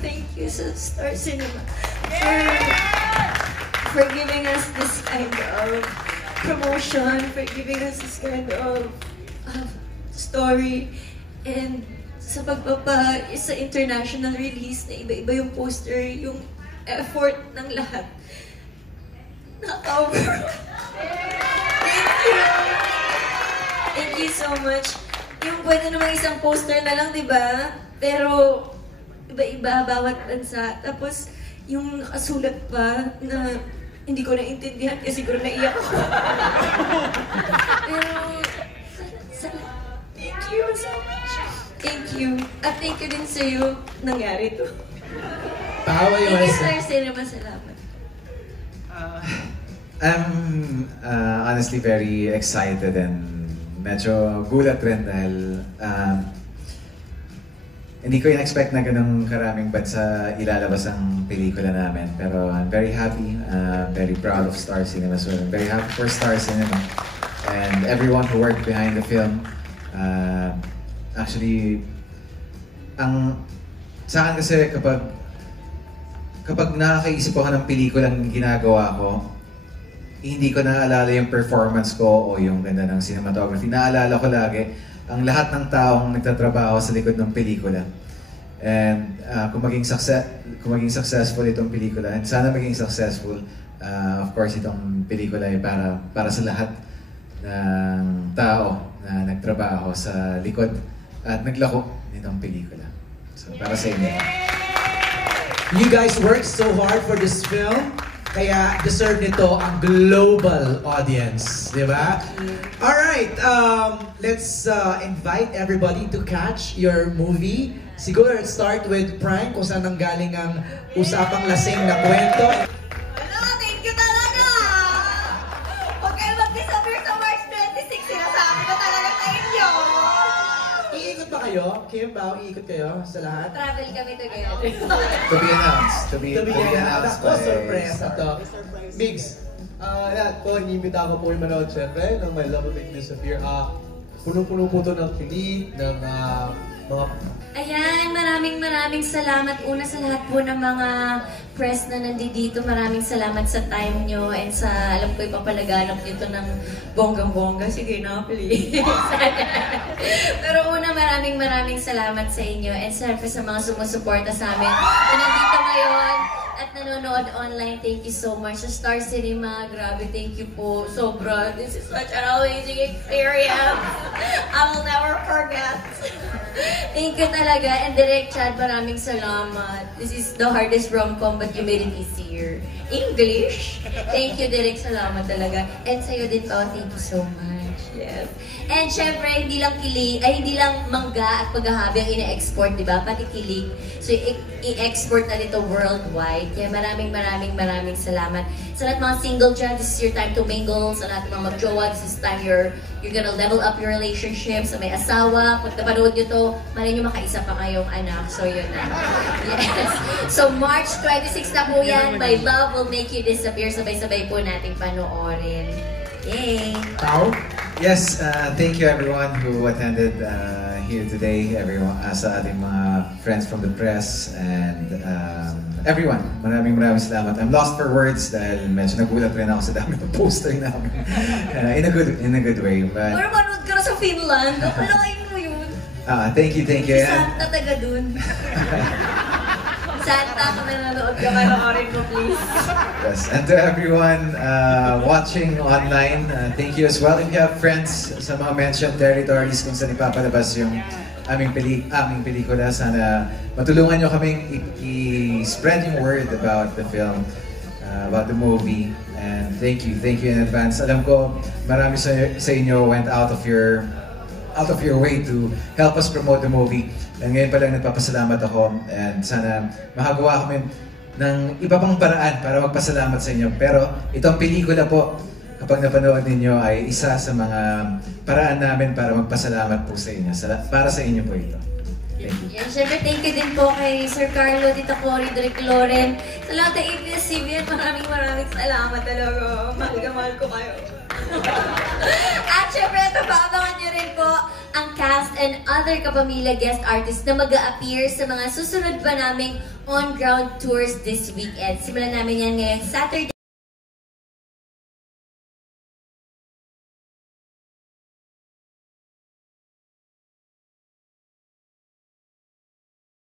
thank you sa Star Cinema for giving us this kind of promotion, for giving us this kind of story, and sa sa international release na iba-iba yung poster, yung effort ng lahat. Na-cover. Thank you! Thank you so much. Yung pwede naman isang poster na lang, di ba? Pero iba-iba, bawat bansa. Tapos, yung nakasulat pa na hindi ko naintindihan kasi siguro naiyak ako. Pero, thank you so much. Thank you. At thank you din sa'yo nangyari to. Tawa yung Thank you, Star Cinema. Salamat. I'm honestly very excited and medyo gulat rin dahil hindi ko in-expect na ganun karaming bansa ilalabas ang pelikula namin. Pero I'm very happy, very proud of Star Cinema. So I'm very happy for Star Cinema and everyone who worked behind the film. Actually, sa akin kasi kapag nakakaisip ako ng pelikulang ginagawa ko, hindi ko naaalala yung performance ko o yung ganda ng cinematography. Naalala ko lagi ang lahat ng taong nagtatrabaho sa likod ng pelikula. And kung maging successful itong pelikula, and sana maging successful, of course itong pelikula ay para sa lahat ng tao na nagtrabaho sa likod at naglako nitong pelikula. So para sa inyo. You guys worked so hard for this film. Kaya deserve nito ang global audience, di ba? Alright, let's invite everybody to catch your movie. Siguro let's start with Prank, kung saan nanggaling ang usapang lasing na kwento. Hello, thank you talaga! Huwag kayo mag-disappear sa March 26, sinasabi ko talaga sa inyo! Iikot ba kayo? Kim, ba? Iikot kayo sa lahat? Travel kami together. To be announced. To be announced by surprise to. Migs, lahat po, inimita ko po yung manood syempre ng My Love Will Make You Disappear. Punong-puno po ito ng kilig, ng mga... Ayan, maraming salamat una sa lahat po ng mga press na nandito. Maraming salamat sa time nyo and sa, alam ko, ipapalaganap nito ng bonggang-bongga. Sige na, please. Pero una, maraming salamat sa inyo and siyempre sa mga sumusuporta sa amin na nandito ngayon at nanonood online. Thank you so much. Sa Star Cinema, grabe, thank you po. Sobra. This is such an amazing experience. I will never forget. Thank you talaga. And Direk Chad, maraming salamat. This is the hardest rom-com but you made it easier. English? Thank you, Direk. Salamat talaga. And sa'yo din po, thank you so much. Yes. And syempre, hindi lang mangga at paghahabi ang ina-export, di ba? Pati kilig. So, i-export na dito worldwide. Kaya maraming salamat. Sa lahat mga single dyan, this is your time to mingle. Sa lahat ng mga mag-jowa, this is time you're gonna level up your relationship. Sa may asawa, pag napanood nyo to, malay nyo makaisa pa kayong anak. So, yun na. Yes. So, March 26 na po yan. My Love Will Make You Disappear. Sabay-sabay po nating panoorin. Yay! Tao? Yes, thank you everyone who attended here today, everyone, sa ating mga friends from the press and everyone. Maraming salamat. I'm lost for words dahil medyo nagulat rin ako sa dami ng poster namin. In a good way. But Pero manood ka na sa Finland. Akalain mo yun. Thank you. Si Santa taga dun. Santa, kung nanonood ka, panoorin mo please. Yes, and to everyone watching online, thank you as well. If you have friends sa mga mentioned territories kung saan ipapalabas yung aming pelikula, sana matulungan nyo kaming i-spread yung word about the film, about the movie. And thank you in advance. Alam ko, marami sa inyo went out of your way to help us promote the movie. And ngayon pa lang nagpapasalamat ako and sana makagawa kami ng iba pang paraan para magpasalamat sa inyo. Pero itong pelikula po, kapag napanood ninyo ay isa sa mga paraan namin para magpasalamat po sa inyo. Para sa inyo po ito. Thank you. Yan, syempre thank you din po kay Sir Carlo, Tita Cory, Direk Loren. Sa lahat ng ABS-CBN, maraming salamat talaga. Mahal ko kayo. At syempre, ito, paabangan nyo rin po ang cast and and other Kapamilya guest artists na mag-a-appear sa mga susunod pa naming on-ground tours this weekend. Simulan namin yan ngayong Saturday.